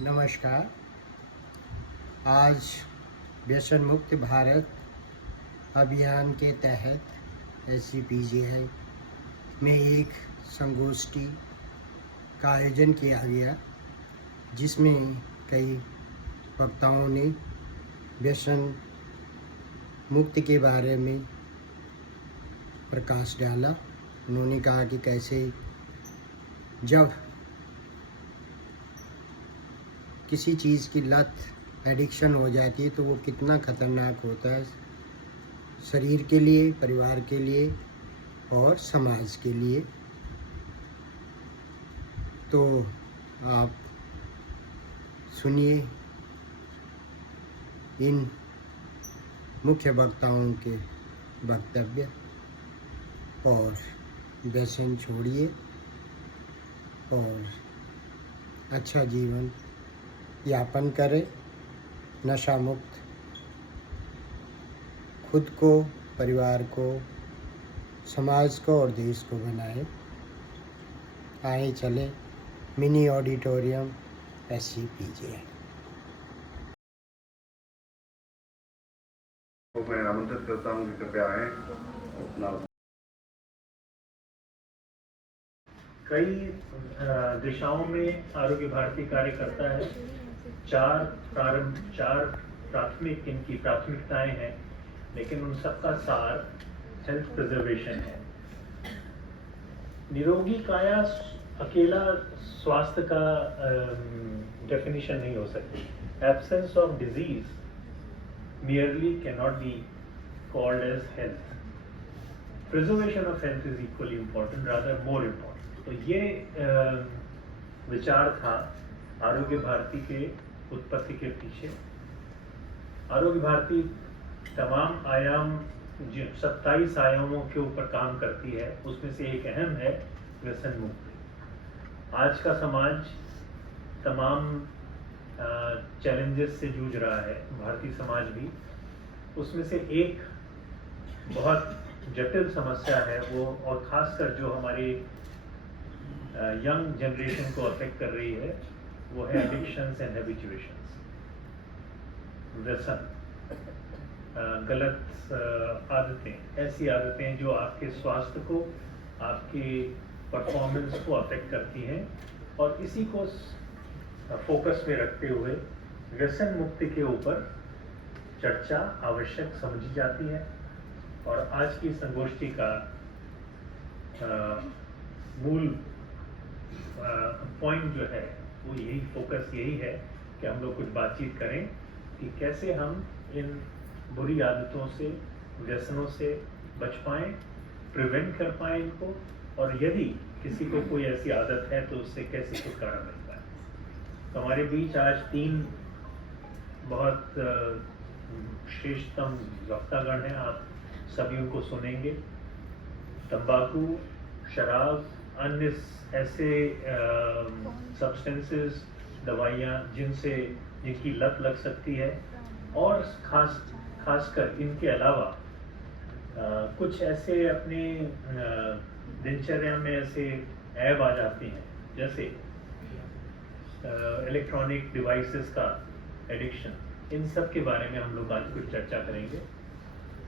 नमस्कार। आज व्यसन मुक्त भारत अभियान के तहत SCPGI में एक संगोष्ठी का आयोजन किया गया, जिसमें कई वक्ताओं ने व्यसन मुक्त के बारे में प्रकाश डाला। उन्होंने कहा कि कैसे जब किसी चीज़ की लत एडिक्शन हो जाती है तो वो कितना खतरनाक होता है शरीर के लिए, परिवार के लिए और समाज के लिए। तो आप सुनिए इन मुख्य वक्ताओं के वक्तव्य और व्यसन छोड़िए और अच्छा जीवन यापन करें, नशा मुक्त खुद को, परिवार को, समाज को और देश को बनाएं। आए चले मिनी ऑडिटोरियम SCPGI। मैं आमंत्रित करता हूँ कि कृपया आए अपना। कई दिशाओं में आरोग्य भारती कार्य करता है। चार प्राथमिक इनकी प्राथमिकताएं हैं, लेकिन उन सबका सार हेल्थ प्रिजर्वेशन है। निरोगी काया अकेला स्वास्थ्य का डेफिनेशन नहीं हो सकती। Absence of disease merely cannot be called as health. Preservation of health is equally important, rather more important. तो ये विचार था आरोग्य भारती के उत्पत्ति के पीछे। आरोग्य भारती तमाम आयाम, 27 आयामों के ऊपर काम करती है। उसमें से एक अहम है व्यसन मुक्ति। आज का समाज तमाम चैलेंजेस से जूझ रहा है, भारतीय समाज भी। उसमें से एक बहुत जटिल समस्या है वो, और खासकर जो हमारी यंग जनरेशन को अफेक्ट कर रही है, वो है एडिक्शंस एंड हैबिचुएशंस। व्यसन, गलत आदतें, ऐसी आदतें जो आपके स्वास्थ्य को, आपकी परफॉर्मेंस को अफेक्ट करती हैं। और इसी को फोकस में रखते हुए व्यसन मुक्ति के ऊपर चर्चा आवश्यक समझी जाती है। और आज की संगोष्ठी का मूल पॉइंट जो है वो यही, फोकस यही है कि हम लोग कुछ बातचीत करें कि कैसे हम इन बुरी आदतों से, व्यसनों से बच पाएं, प्रिवेंट कर पाएं इनको, और यदि किसी को कोई ऐसी आदत है तो उससे कैसे छुटकारा मिल पाए। तो हमारे बीच आज 3 बहुत श्रेष्ठतम वक्तागण हैं। आप सभी उनको सुनेंगे। तंबाकू, शराब, अन्य ऐसे सब्सटेंसेस, दवाइयाँ जिनकी लत लग सकती है, और खासकर इनके अलावा कुछ ऐसे अपने दिनचर्या में ऐसे ऐब आ जाते हैं, जैसे इलेक्ट्रॉनिक डिवाइसेस का एडिक्शन। इन सब के बारे में हम लोग आज कुछ चर्चा करेंगे।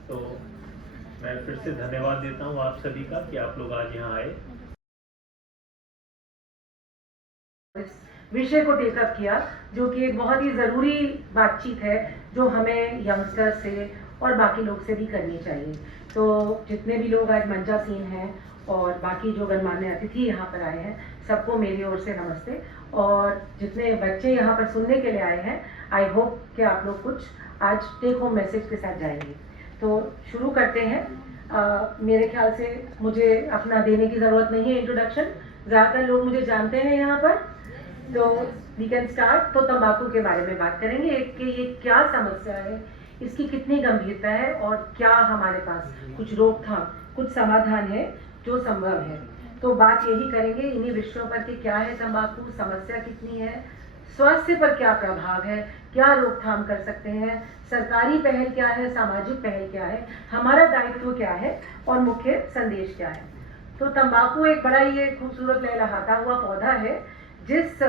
तो मैं फिर से धन्यवाद देता हूँ आप सभी का कि आप लोग आज यहाँ आए। विषय को टेकअप किया, जो कि एक बहुत ही ज़रूरी बातचीत है जो हमें यंगस्टर से और बाकी लोग से भी करनी चाहिए। तो जितने भी लोग आज मंचासीन हैं और बाकी जो गणमान्य अतिथि यहाँ पर आए हैं, सबको मेरी ओर से नमस्ते। और जितने बच्चे यहाँ पर सुनने के लिए आए हैं, आई होप कि आप लोग कुछ आज टेक होम मैसेज के साथ जाएंगे। तो शुरू करते हैं। मेरे ख्याल से मुझे अपना देने की ज़रूरत नहीं है इंट्रोडक्शन, ज़्यादातर लोग मुझे जानते हैं यहाँ पर। तो वी कैन स्टार्ट। तो तंबाकू के बारे में बात करेंगे कि ये क्या समस्या है, इसकी कितनी गंभीरता है, और क्या हमारे पास कुछ रोकथाम, कुछ समाधान है जो संभव है। तो बात यही करेंगे इन्हीं विषयों पर कि क्या है तंबाकू, समस्या कितनी है, स्वास्थ्य पर क्या प्रभाव है, क्या रोकथाम कर सकते हैं, सरकारी पहल क्या है, सामाजिक पहल क्या है, हमारा दायित्व क्या है, और मुख्य संदेश क्या है। तो तंबाकू एक बड़ा ही खूबसूरत लहलहाता हुआ पौधा है जिस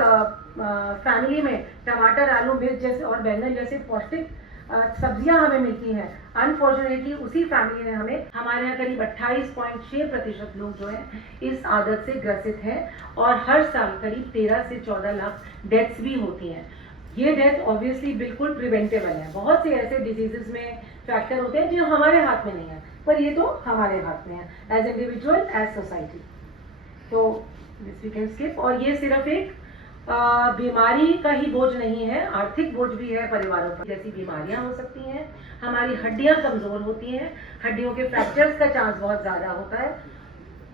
फैमिली में टमाटर, आलू, मिर्च जैसे और बैंगन जैसे पौष्टिक सब्जियां हमें मिलती हैं, अनफॉर्चुनेटली उसी फैमिली ने हमारे यहाँ करीब 28.6% लोग जो हैं इस आदत से ग्रसित हैं और हर साल करीब 13 से 14 लाख डेथ्स भी होती हैं। ये डेथ ऑब्वियसली बिल्कुल प्रिवेंटेबल है। बहुत से ऐसे डिजीजेस में फैक्टर होते हैं जो हमारे हाथ में नहीं है, पर ये तो हमारे हाथ में है एज इंडिविजुअल, एज सोसाइटी। तो दिस वी कैन स्किप। और ये सिर्फ एक बीमारी का ही बोझ नहीं है, आर्थिक बोझ भी है परिवारों पर। जैसी बीमारियां हो सकती हैं, हमारी हड्डियां कमजोर होती हैं, हड्डियों के फ्रैक्चर्स का चांस बहुत ज़्यादा होता है।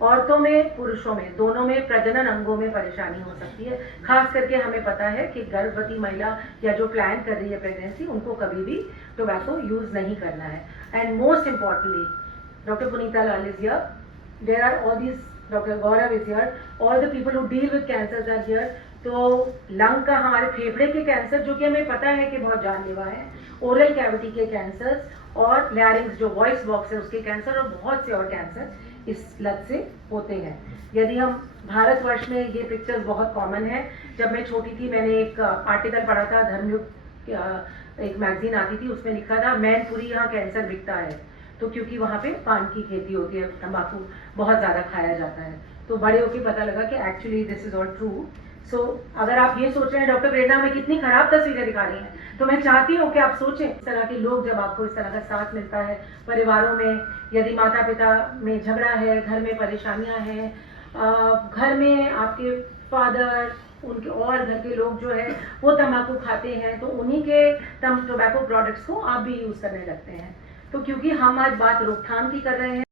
औरतों में, पुरुषों में, दोनों में प्रजनन अंगों में परेशानी हो सकती है। खास करके हमें पता है कि गर्भवती महिला या जो प्लान कर रही है प्रेगनेंसी, उनको कभी भी टोबैको यूज़ नहीं करना है। And most importantly, doctor Punita Lal is here, there are all these, doctor Gaurav is here, all the people who deal with cancers are here. तो लंग का, हमारे फेफड़े के कैंसर जो कि हमें पता है कि बहुत जानलेवा है, ओरल कैविटी के कैंसर्स और लैरिंग्स जो वॉइस बॉक्स है उसके कैंसर और बहुत से और कैंसर इस लत से होते हैं। यदि हम भारतवर्ष में, ये पिक्चर्स बहुत कॉमन है। जब मैं छोटी थी मैंने एक आर्टिकल पढ़ा था, धर्मयुग एक मैगजीन आती थी, उसमें लिखा था मैनपुरी यहाँ कैंसर बिकता है। तो क्योंकि वहाँ पे पान की खेती होती है, तंबाकू बहुत ज़्यादा खाया जाता है। तो बड़े होकर पता लगा कि actually this is all true. So अगर आप ये सोच रहे हैं डॉक्टर प्रेरणा में कितनी खराब तस्वीरें दिखा रही हैं, तो मैं चाहती हूँ कि आप सोचें, इस तरह के लोग, जब आपको इस तरह का साथ मिलता है परिवारों में, यदि माता पिता में झगड़ा है, घर में परेशानियाँ हैं, घर में आपके फादर, उनके और घर के लोग जो है वो तंबाकू खाते हैं, तो उन्हीं के टोबैको प्रोडक्ट्स को आप भी यूज़ करने लगते हैं। तो क्योंकि हम आज बात रोकथाम की कर रहे हैं,